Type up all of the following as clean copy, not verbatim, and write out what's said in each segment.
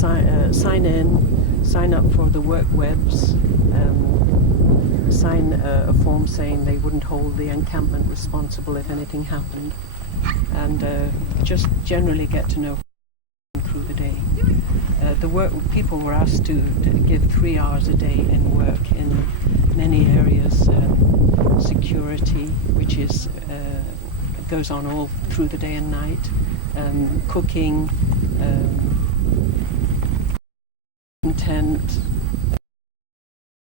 sign in, sign up for the work webs, sign a form saying they wouldn't hold the encampment responsible if anything happened, and just generally get to know through the day. People were asked to give 3 hours a day in work in many areas. Security, which is goes on all through the day and night, cooking, tent,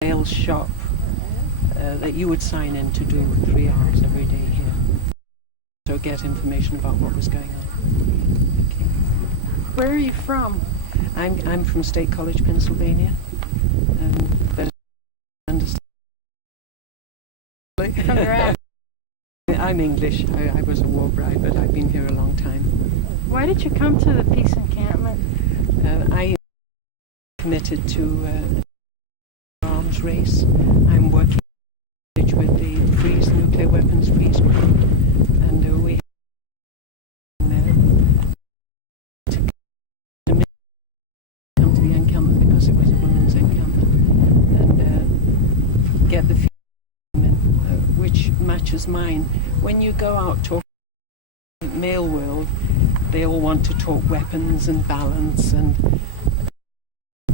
sales shop, that you would sign in to do 3 hours every day here. So get information about what was going on. Okay. Where are you from? I'm from State College, Pennsylvania. But From Iraq. I'm English. I was a war bride, but I've been here a long time. Why did you come to the peace encampment? I committed to arms race. I'm working with the nuclear weapons freeze group, and we to come to the encampment because it was a women's encampment, and get the feeling which matches mine. When you go out talking in the male world, they all want to talk weapons and balance, and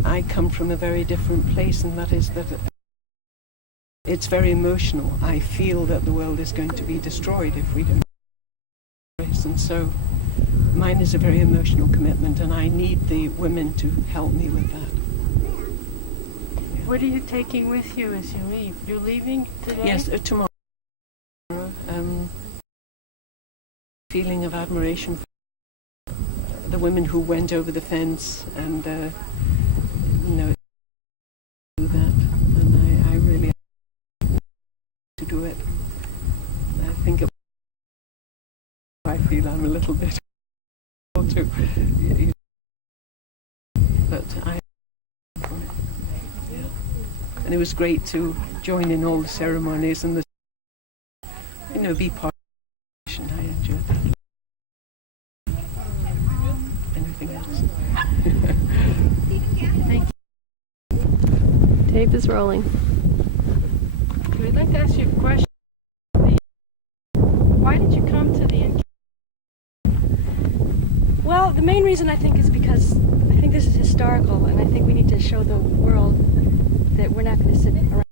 I come from a very different place, and that is that it's very emotional. I feel that the world is going to be destroyed if we don't. And so mine is a very emotional commitment, and I need the women to help me with that. What are you taking with you as you leave? You're leaving today? Yes, tomorrow. Feeling of admiration for the women who went over the fence and do that, and I really to do it. I think I feel I'm a little bit too, but I and it was great to join in all the ceremonies and be part of it. I enjoyed that. Anything else? Thank you. Tape is rolling. We'd like to ask you a question. Why did you come to the encampment? Well, the main reason I think is because I think this is historical, and I think we need to show the world that we're not going to sit around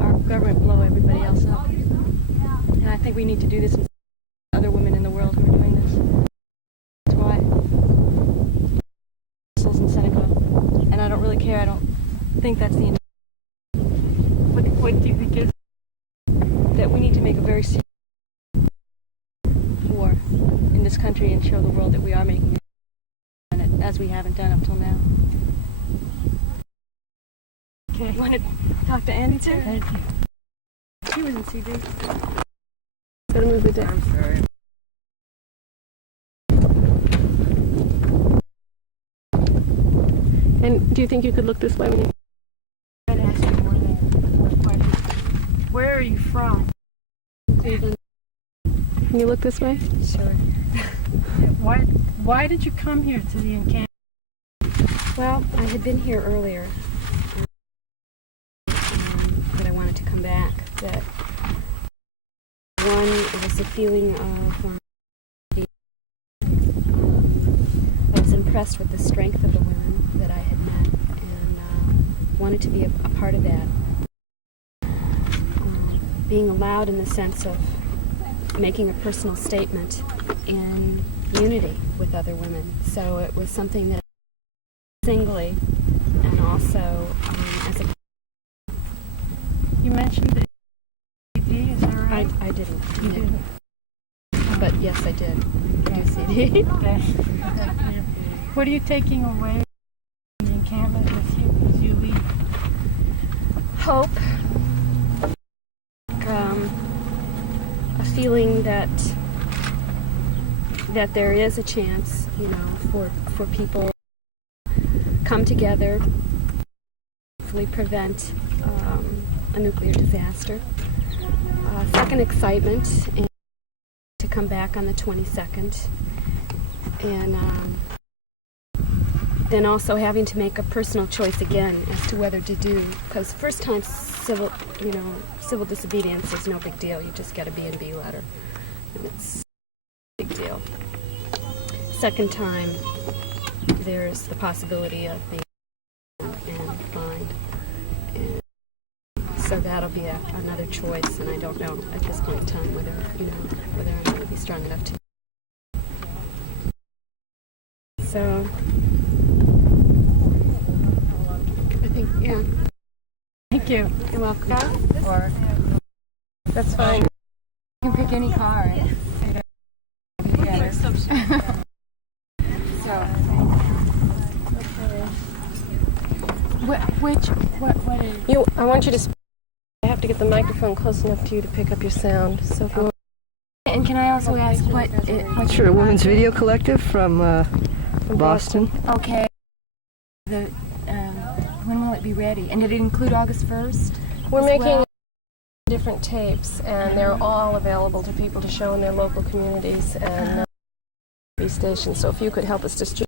our government blow everybody else up. And I think we need to do this with other women in the world who are doing this. That's why. In Seneca. And I don't really care. I don't think that's the end. What do you think is? That we need to make a very serious war in this country and show the world that we are making it, as we haven't done up till now. Okay. You want to talk to Andy too? Thank you. He was in CD. Gotta move the deck. I'm sorry. And do you think you could look this way when you... I'd ask you more questions. Where are you from? Cleveland. Can you look this way? Sure. Why did you come here to the encampment? Well, I had been here earlier, but I wanted to come back. That one, it was a feeling of I was impressed with the strength of the women that I had met, and wanted to be a part of that. Being allowed in the sense of making a personal statement in unity with other women. So it was something that singly and also as a... You mentioned the CD, is that right? I didn't. You didn't. But yes, I did. I do CD. Okay. What are you taking away from the encampment with you as you leave? Hope. A feeling that there is a chance, for people to come together, hopefully prevent a nuclear disaster. Second, excitement, and to come back on the 22nd, and then also having to make a personal choice again as to whether to do, because first time civil disobedience is no big deal. You just get a B&B letter, and it's a big deal. Second time, there's the possibility of being and fined, and so that'll be another choice. And I don't know at this point in time whether I'm going to be strong enough to. So I think, yeah. Thank you. You're welcome. Or That's fine. you can pick any car. Together. So, what is? I want you to. I have to get the microphone close enough to you to pick up your sound. So if you want. And can I also ask what? Sure, Women's Video Collective from Boston. Okay. When will it be ready? And did it include August 1st? We're making different tapes, and they're all available to people to show in their local communities and TV stations. So if you could help us distribute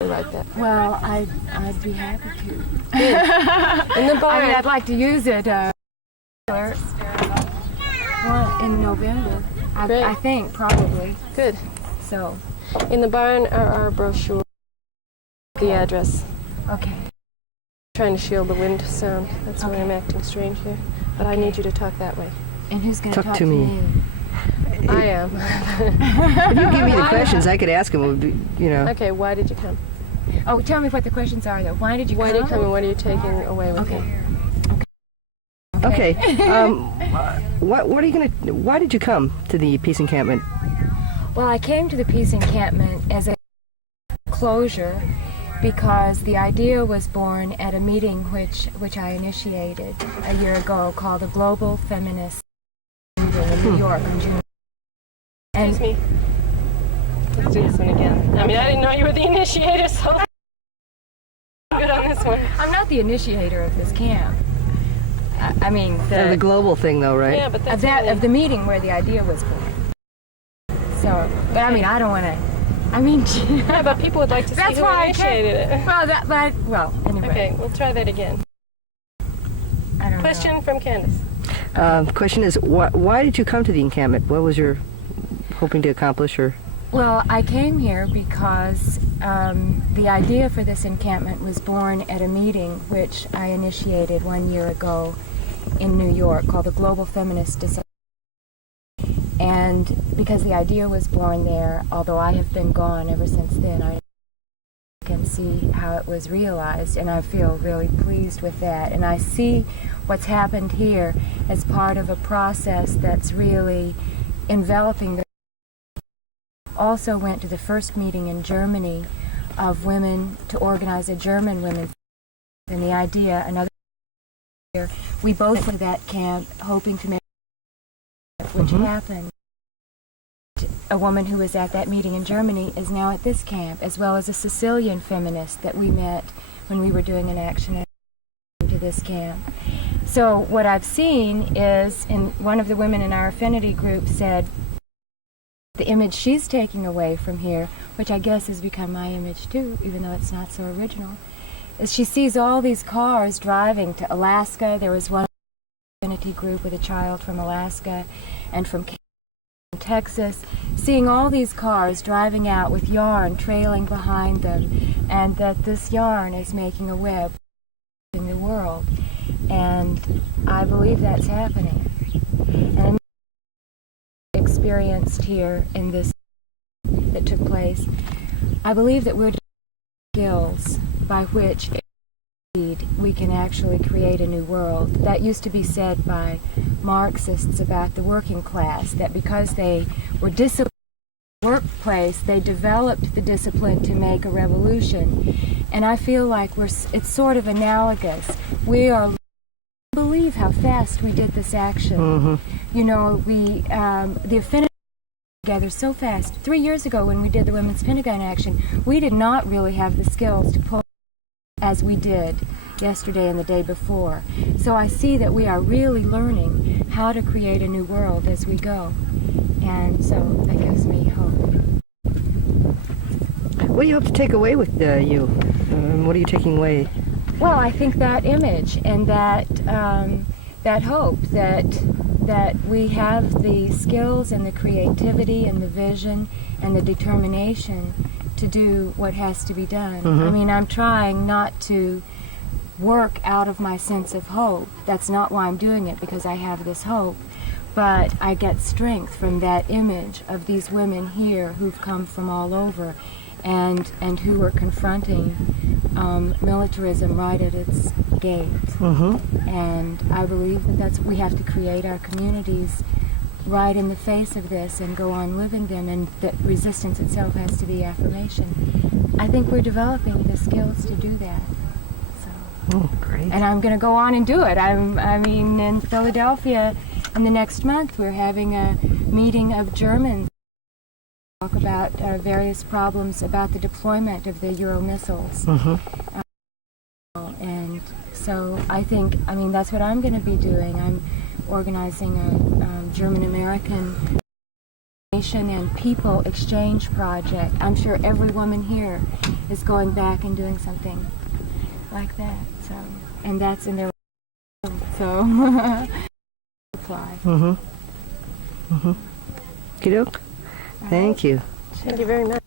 like that. Well, I'd be happy to. In the barn. I mean, I'd like to use it in November. Great. I think probably. Good. So, In the barn are our brochure, the address. okay. Trying to shield the wind sound. That's why I'm acting strange here. But I need you to talk that way. And who's going to Talk talk to me. I am. If you give me the questions, I could ask them. It would be, Okay, why did you come? Oh, tell me what the questions are, though. Why did you Why come? did you come and what are you taking away with Okay. you? Okay. What are you gonna? Why did you come to the peace encampment? Well, I came to the peace encampment as a closure because the idea was born at a meeting which I initiated a year ago called the Global Feminist Meeting in New York on June. Excuse me. Let's do this one again. I mean, I didn't know you were the initiator, so I'm good on this one. I'm not the initiator of this camp. I mean, The global thing, though, right? Yeah, but that's of the meeting where the idea was born. So, but I mean, I don't want to. I mean, yeah, but people would like to see that's who why initiated it. Well, anyway. Okay, we'll try that again. I don't Question know. from Candace. The question is, why did you come to the encampment? What was your hoping to accomplish, or? Well, I came here because the idea for this encampment was born at a meeting which I initiated 1 year ago in New York called the Global Feminist Discipline. And because the idea was born there, although I have been gone ever since then, I can see how it was realized, and I feel really pleased with that. And I see what's happened here as part of a process that's really enveloping the. Also went to the first meeting in Germany of women to organize a German women's, and the idea, another year, we both went to that camp hoping to make which happened. A woman who was at that meeting in Germany is now at this camp, as well as a Sicilian feminist that we met when we were doing an action to this camp. So what I've seen is, one of the women in our affinity group said, the image she's taking away from here, which I guess has become my image too, even though it's not so original, is she sees all these cars driving to Alaska. There was one affinity group with a child from Alaska and from Texas, seeing all these cars driving out with yarn trailing behind them, and that this yarn is making a web in the world. And I believe that's happening. And experienced here in this that took place, I believe that we're skills by which we can actually create a new world. That used to be said by Marxists about the working class, that because they were disciplined in the workplace, they developed the discipline to make a revolution. And I feel like it's sort of analogous. We are believe how fast we did this action. Mm-hmm. You know, the affinity together so fast. 3 years ago when we did the Women's Pentagon action, we did not really have the skills to pull as we did yesterday and the day before. So I see that we are really learning how to create a new world as we go. And so that gives me hope. What do you hope to take away with you? And what are you taking away? Well, I think that image and that that hope that we have the skills and the creativity and the vision and the determination to do what has to be done. I mean, I'm trying not to work out of my sense of hope. That's not why I'm doing it, because I have this hope. But I get strength from that image of these women here who've come from all over and who are confronting militarism right at its gate. And I believe that we have to create our communities right in the face of this and go on living them, and that resistance itself has to be affirmation. I think we're developing the skills to do that. Oh, great. And I'm going to go on and do it. I mean, in Philadelphia, in the next month, we're having a meeting of Germans to talk about various problems about the deployment of the Euro missiles. And so I think, I mean, that's what I'm going to be doing. I'm organizing a German-American nation and people exchange project. I'm sure every woman here is going back and doing something like that. So, and that's in their so apply. Okey-doke. Thank you. Thank you very much.